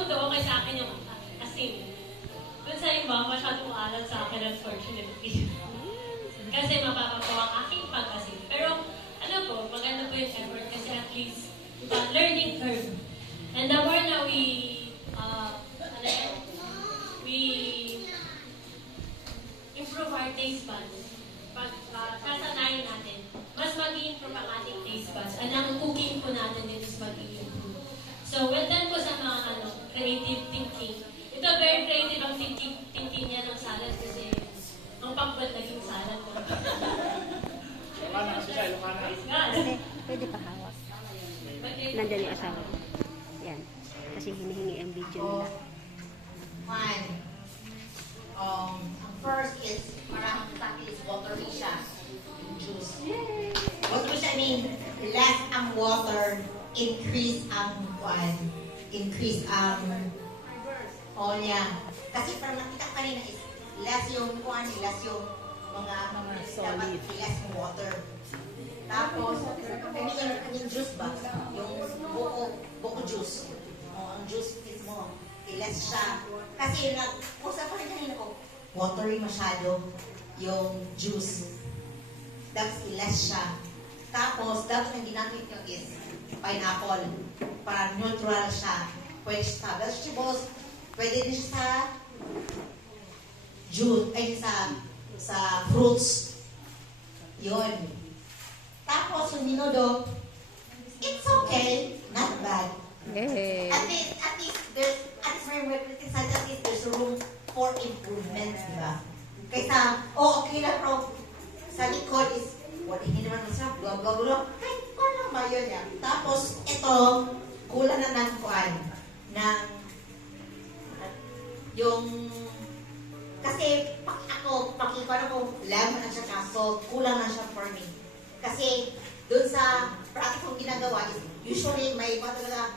minuto, okay sa akin yung asin. Dun sa iba, masyadong alat sa akin, unfortunately. Kasi mapapapo ang aking pag-asin. Pero, ano po, maganda po yung effort kasi at least, learning curve. And the more na we improve our taste buds, pag kasanayin natin, mas mag-i-improve ang ating taste buds. And ang cooking po natin din is mag-i-improve. So, well done po sa mga creative thinking. Ito, very creative ang thinking niya ng salad kasi ang pagbat naging salad ko. Ilocana kasi siya, Ilocana. Pwede pa hawak. Nandyan yung asawa. Yan. Kasi hinihingi ang video nila. One. First is, parang sa akin is watery siya. Yung juice. Watery siya, I mean, less ang water, increase ang yeah. Kasi parang nakita ko kanina is less yung less yung mga solid, less yung water. Tapos, yung juice ba? Yung buko juice. Ang juice mismo, less siya. Kasi usap ko rin kanina ko, watery masyado yung juice. Dapat less siya. Tapos, dapat ang ginamit nyo is pineapple. Para neutral siya. Pwede siya sa vegetables, pwede din siya sa juice, ay sa fruits. Yun. Tapos, yung minudo, it's okay, not bad. Hey. At least there's room for improvement, di ba? Kaysa, okay lang, bro. Sa likod is, hindi naman masarap, blah. Kahit ko lang ba yun yan. Tapos, ito, kulang na ng yung, kasi, pakikuan ko, lemon at saka salt, kulang na siya for me. Kasi, dun sa practice kong ginagawa is, usually, may talaga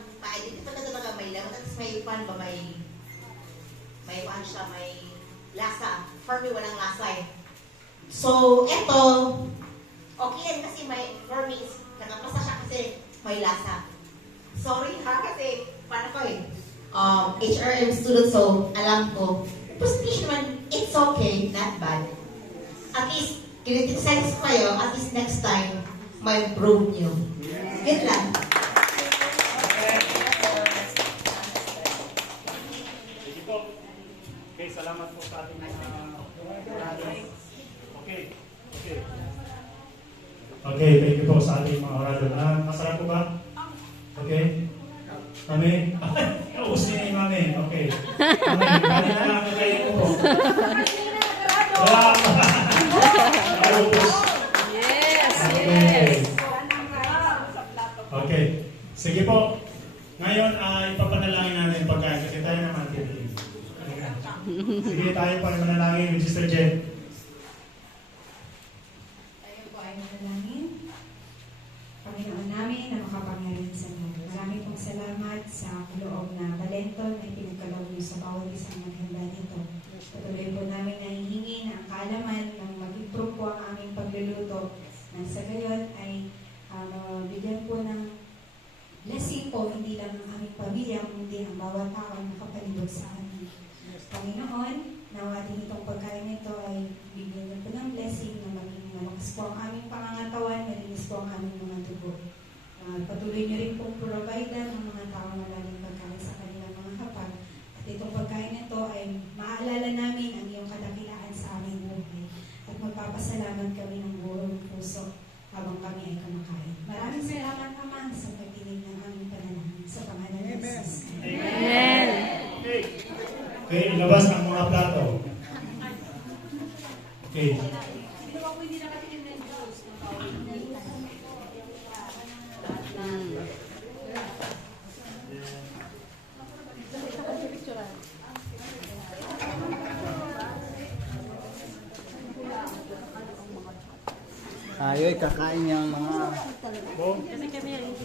may lemon at may lasa. For me, walang lasa eh. So, eto, okay yan kasi for me, nakapasa siya kasi may lasa. Sorry ha, kasi, paano ko eh, HRM student, so, alam ko, presentation naman, it's okay, not bad. At least, kiniticize ko kayo, at least next time, may improve nyo. Yun lang. Sige po. Okay, salamat po sa ating mga Okay. Okay, thank you po sa ating mga orador. Masarap po ba? Okay. Kami? Kaus niya yung mami. Okay. Kami, bali na lang kayo po. Yes. Okay. Sige po. Ngayon, ipapanalangin natin yung pagkain kasi tayo naman titigil. Sige, tayo pa manalangin with Sister Jen. Tayo po ay manalangin. Panginoon namin na makapangyarihan sa lahat. Maraming pong salamat sa loob na talento na ipinagkaloob niyo sa bawat isang maghanda nito. Patuloy po namin nahihingi na ang kaalaman ng mag-improve po ang aming pagluluto. Nang sa gayon ay bigyan po ng blessing po, hindi lang ang aming pamilya, kundi ang bawat tao na nakapalibot sa amin. Panginoon, nawating itong pagkain nito ay bigyan niyo po ng blessing na maging malakas po ang aming pangangatawan, malinis po ang aming mga dugo. Patuloy niyo rin pong provide ng mga tao na laging pagkain sa kanilang mga kapag. At itong pagkain nito ay maaalala namin ang iyong kadakilaan sa aming buhay. At magpapasalamat kami ng buong puso habang kami ay kumakain. Maraming salamat, Ama, sa pagdinig ng aming panalangin. Sa pangalan ng Jesus. Amen. Okay, ilabas ang mga plato. Okay. Ayo'y kakain yung mga... Bo? Kasi kami ang hindi